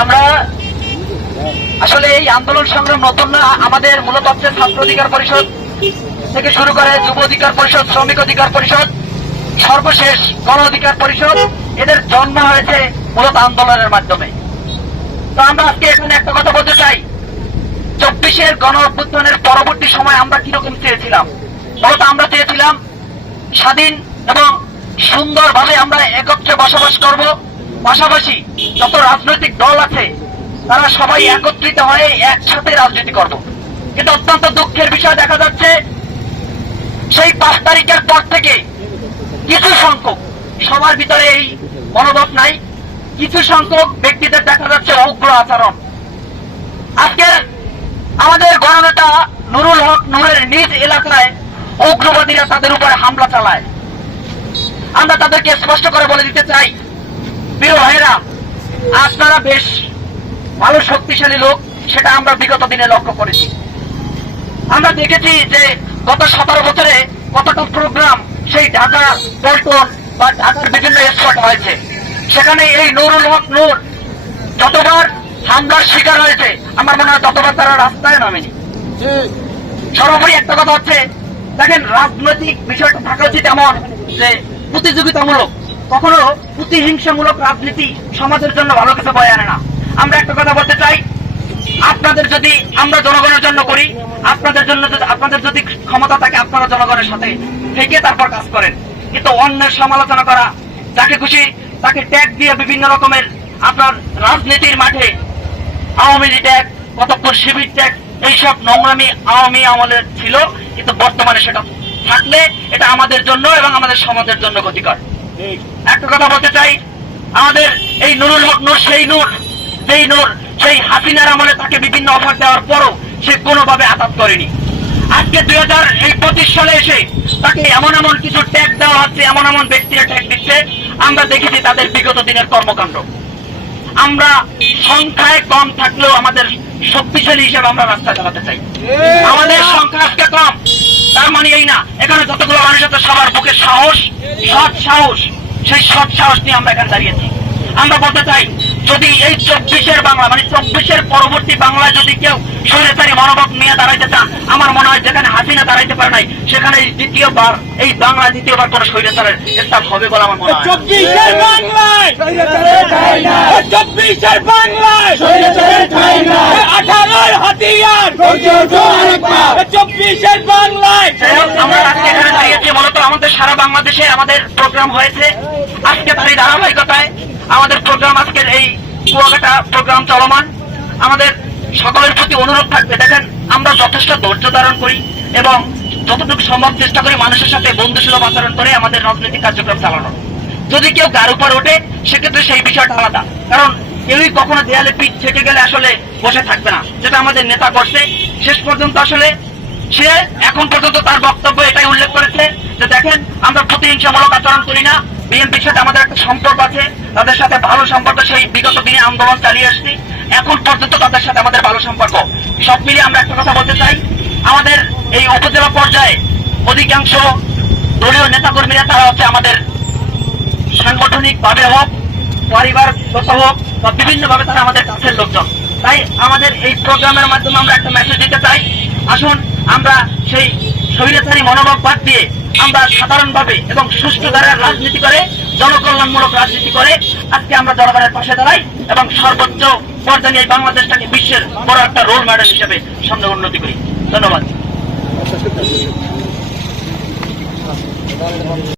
আমরা আসলে এই আন্দোলন সংগ্রাম নতুন না, আমাদের মূলত হচ্ছে ছাত্র অধিকার পরিষদ থেকে শুরু করে যুব অধিকার পরিষদ, শ্রমিক অধিকার পরিষদ, সর্বশেষ গণ অধিকার পরিষদ, এদের জন্ম হয়েছে মূলত আন্দোলনের মাধ্যমে। তো আমরা আজকে এখানে একটা কথা বলতে চাই। চব্বিশের গণ অভ্যুত্থানের পরবর্তী সময় আমরা কীরকম চেয়েছিলাম? মূলত আমরা চেয়েছিলাম স্বাধীন এবং সুন্দরভাবে আমরা একত্রে বসবাস করব। পাশাপাশি যত রাজনৈতিক দল আছে, তারা সবাই একত্রিত হয়ে একসাথে রাজনীতি করব। কিন্তু অত্যন্ত দুঃখের বিষয় দেখা যাচ্ছে, সেই পাঁচ তারিখের পর থেকে কিছু সংখ্যক, সবার ভিতরে এই মনোভাব নাই, কিছু সংখ্যক ব্যক্তিদের দেখা যাচ্ছে উগ্র আচরণ। আজকে আমাদের গণনেতা নুরুল হক নুরের নিজ এলাকায় উগ্রবাদীরা তাদের উপরে হামলা চালায়। আমরা তাদেরকে স্পষ্ট করে বলে দিতে চাই প্রিয় ভাইরা আপনারা বেশ ভালো শক্তিশালী লোক সেটা আমরা বিগত দিনে লক্ষ্য করেছি। আমরা দেখেছি যে গত সতেরো বছরে কতটা প্রোগ্রাম সেই ঢাকা পল্টন বা ঢাকার বিভিন্ন স্পট হয়েছে। সেখানে এই নুরুল হক নূর যতবার হামলার শিকার হয়েছে আমার মনে হয় ততবার তারা রাস্তায় নামেনি। সর্বোপরি একটা কথা হচ্ছে দেখেন রাজনৈতিক বিষয়টা থাকা উচিত এমন যে প্রতিযোগিতামূলক। কখনো প্রতিহিংসামূলক রাজনীতি সমাজের জন্য ভালো কিছু বয়ে আনে না। আমরা একটা কথা বলতে চাই, আপনাদের যদি আমরা জনগণের জন্য করি, আপনাদের জন্য আপনাদের যদি ক্ষমতা থাকে, আপনারা জনগণের সাথে থেকে তারপর কাজ করেন। কিন্তু অন্যের সমালোচনা করা, যাকে খুশি তাকে ট্যাগ দিয়ে বিভিন্ন রকমের আপনার রাজনীতির মাঠে আওয়ামী লীগ ট্যাগ কতক্ষণ শিবির ট্যাগ, এইসব নোংরামি আওয়ামী আমলের ছিল, কিন্তু বর্তমানে সেটা থাকলে এটা আমাদের জন্য এবং আমাদের সমাজের জন্য ক্ষতিকর। একটা কথা বলতে চাই। আমাদের এই নুরুল হক নূর সেই নূর যেই নূর সেই হাসিনার আমলে তাকে বিভিন্ন অফার দেওয়ার পরও সে কোনোভাবে আঘাত করেনি। আজকে দুই হাজার এই পঁচিশ সালে এসে তাকে এমন এমন কিছু ট্যাগ দেওয়া হচ্ছে এমন এমন ব্যক্তিরা ট্যাগ দিচ্ছে আমরা দেখেছি তাদের বিগত দিনের কর্মকাণ্ড। আমরা সংখ্যায় কম থাকলেও আমাদের শক্তিশালী হিসেবে আমরা রাস্তা চালাতে চাই। আমাদের সংখ্যা আজকে কম তার মানে এই না। এখানে যতগুলো মানুষ আছে সবার বুকে সাহস সৎ সাহস, সেই সৎ সাহস নিয়ে আমরা এখানে দাঁড়িয়েছি আমরা বলতে চাই, যদি এই চব্বিশের বাংলা মানে চব্বিশের পরবর্তী বাংলায় যদি কেউ স্বৈরাচারী মনোভাব নিয়ে দাঁড়াইতে চান আমার মনে হয় যেখানে হাসিনা দাঁড়াইতে পারে নাই, সেখানে দ্বিতীয়বার, এই বাংলা দ্বিতীয়বার কোনো স্বৈরাচারের স্থান হবে বলে আমার মনে হয়। চব্বিশের বাংলায়! চব্বিশের বাংলায়! আঠারোর হাতিয়ার! চব্বিশের বাংলায় যাই হোক, আমরা আজকে এখানে দাঁড়িয়েছি মূলত আমাদের সারা বাংলাদেশে আমাদের প্রোগ্রাম হয়েছে। আজকে তারই ধারাবাহিকতায় আমাদের প্রোগ্রাম আজকের এই কুয়াকাটা প্রোগ্রাম চলমান। আমাদের সকলের প্রতি অনুরোধ থাকবে, দেখেন, আমরা যথেষ্ট ধৈর্য ধারণ করি এবং যতটুকু সম্ভব চেষ্টা করি মানুষের সাথে বন্ধুসুলভ আচরণ করে আমাদের রাজনৈতিক কার্যক্রম চালানো যদি কেউ গার উপর ওঠে, সেক্ষেত্রে সেই বিষয়টা আলাদা। কারণ কেউই কখনো দেয়ালে পিঠ থেকে গেলে আসলে বসে থাকবে না, যেটা আমাদের নেতা করছে। শেষ পর্যন্ত আসলে সে এখন পর্যন্ত তার বক্তব্য এটাই উল্লেখ করেছে প্রতিহিংসামূলক আচরণ করি না। বিএনপির সাথে আমাদের একটা সম্পর্ক আছে, তাদের সাথে ভালো সম্পর্ক, সেই বিগত দিনে আন্দোলন চালিয়ে আসছি। এখন পর্যন্ত তাদের সাথে আমাদের ভালো সম্পর্ক। সব মিলিয়ে আমরা একটা কথা বলতে চাই, আমাদের এই উপজেলা পর্যায়ে অধিকাংশ দলীয় নেতাকর্মীরা তারা হচ্ছে আমাদের সাংগঠনিক ভাবে হোক পরিবারগত হোক, বা বিভিন্ন ভাবে তারা আমাদের কাছের লোকজন। তাই আমাদের এই প্রোগ্রামের মাধ্যমে আমরা একটা মেসেজ দিতে চাই। আসুন, আমরা সেই স্বৈরাচারী মনোভাব বাদ দিয়ে আমরা সাধারণভাবে এবং সুষ্ঠু ধারার রাজনীতি করে, জনকল্যাণমূলক রাজনীতি করে, আজকে আমরা জনগণের পাশে দাঁড়াই এবং সর্বোচ্চ পর্যায়ে নিয়ে বাংলাদেশটাকে বিশ্বের বড় একটা রোল মডেল হিসেবে সামনে উন্নতি করি। ধন্যবাদ।